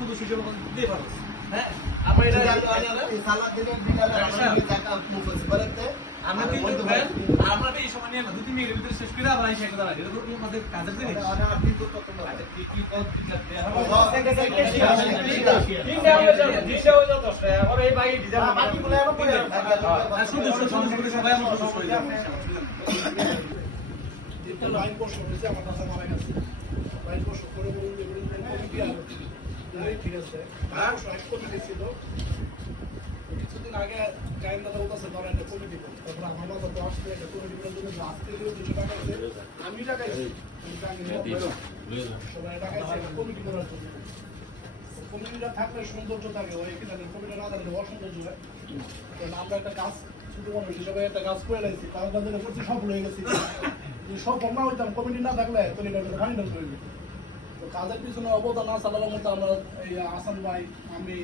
শুধু সুযোগ দিতে পারো হ্যাঁ আমরা এটা সালাদ দিলে দিনালে আমরা টাকা মুখছে বলতে আমরা কিন্তু আমরা এই সময় নিয়ে না 2-3 মিনিটের ভিতরে শেষ করে আবার এসে দাঁড়াই এটা তো আমাদের কাজের জিনিস আর আপনি তো কত আচ্ছা কি কত বাকিগুলো আবার কই শুধু সবাই আমরা সব হয়ে যাবে লাইন পোস্ট হয়েছে আমার কাছে মারা গেছে লাইন পোস্ট করে বলুন যে ঠিক আছে আর এক কমিটি ছিল কিছুদিন আগে গায়ের দাদা বলতেছে ধর একটা কমিটি তারপর আমার দাদা তো আসছে একটা কমিটি করার জন্য আজকে 200 টাকা আছে আমি টাকাইছি সবাই টাকাইছে একটা কমিটি করার জন্য কমিটিটা থাকলে সৌন্দর্য থাকে ওই এখানে কমিটি না থাকলে অসৌন্দর্য হয় তো আমরা একটা কাজ ছোট মানুষ হিসাবে একটা কাজ করে লাইছি কারণ তাদের করছি সফল হয়ে গেছি সব না হইতাম কমিটি না থাকলে তো এটা ফাইনাল করে দিত তো কাজের পিছনে অবদান আসালার মতো আমরা এই আসান ভাই আমি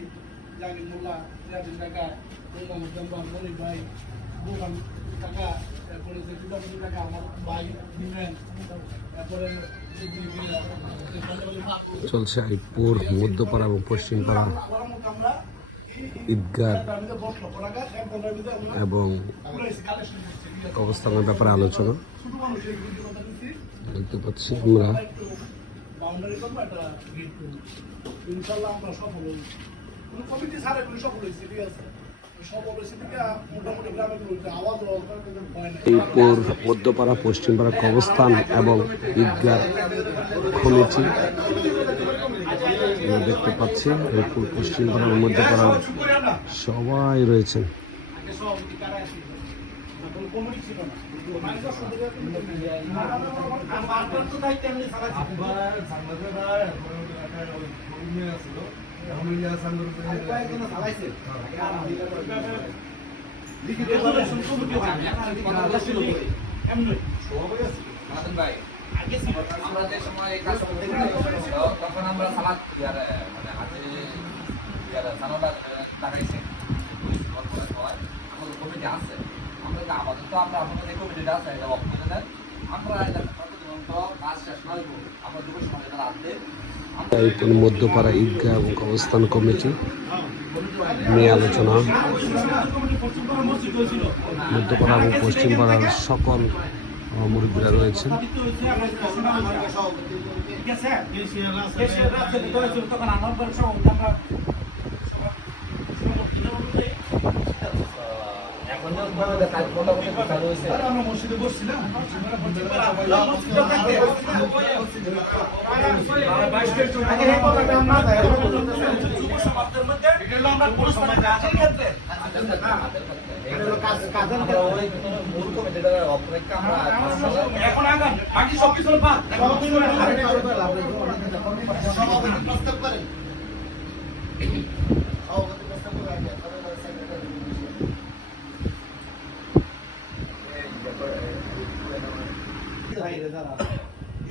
জাহিদ মোল্লা জিয়াদিন কাকা মোহাম্মদ জাম্বান মনির ভাই বুহান কাকা তারপরে যে দুটাপতি কাকা আমার ভাই দিবেন তারপরে চলছে আইপুর মধ্যপাড়া এবং পশ্চিমপাড়া ঈদগাহ এবং অবস্থানের ব্যাপারে আলোচনা দেখতে পাচ্ছি আমরা। বাউন্ডারি করবো একটা গেট করবো ইনশাল্লাহ আমরা সফল হই কোনো কমিটি ছাড়া এগুলো সফল হয়েছে ঠিক আছে সফল হয়েছে থেকে মোটামুটি গ্রামে আওয়াজ হয় না আইপুর মধ্যপাড়া পশ্চিমপাড়া কবরস্থান এবং ঈদগাহ কমিটি আমরা দেখতে পাচ্ছি আইপুর পশ্চিমপাড়া ও মধ্যপাড়া সবাই রয়েছেন। কমিটি ছিল না আমরা যে সময় কাজ তখন আমরা সালাদ মানে হাতে সালাদা লাগাইছি আমাদের কমিটি আছে আমাদের আপাতত আমরা আপনাদের কমিটিটা আছে এটা বক্তব্য দেন আমরা কাজ শেষ করবো আমরা দুপুর সময় তারা আসবে আইপুর মধ্যপাড়া ঈদগাহ এবং কবরস্থান কমিটি নিয়ে আলোচনা। মধ্যপাড়া এবং পশ্চিমপাড়ার সকল মুরব্বীরা রয়েছেন। আমরা মসজিদে বসছিলাম এখন আগান বাকি সব কিছু বাদ প্রস্তাব করেন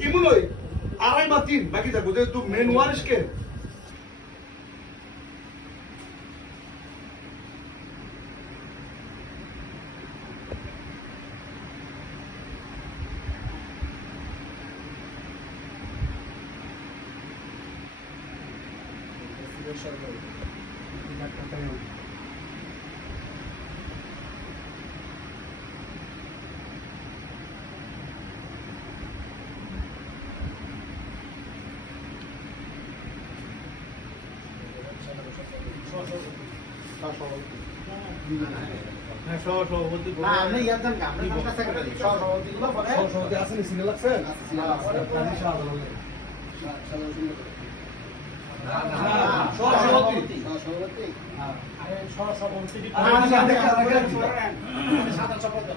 এগুলোই 2.5 বা 3 বাকি থাকবো যেহেতু মেন ওয়ারিশকে আপনি ইয়াদান আপনি কোনটা সেক্রেটারি সভাপতি গুলো পরে সভাপতি আছেন সিনিয়র লাগছেন সভাপতি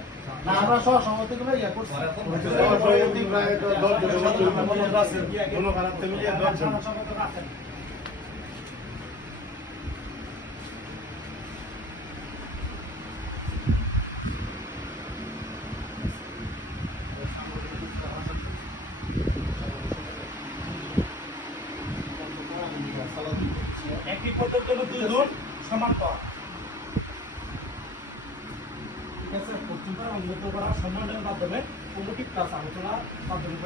আমরা সভাপতি গুলো ইয়া করছি সভাপতি প্রায় 10 আছে কোনো খারাপ মিলিয়ে 10 জন একই পদের জন্য 2 জন সমান করা ঠিক আছে পশ্চিমবঙ্গ উন্নত করার সম্মেলনের মাধ্যমে কমিটি ক্লাস আলোচনা মাধ্যমে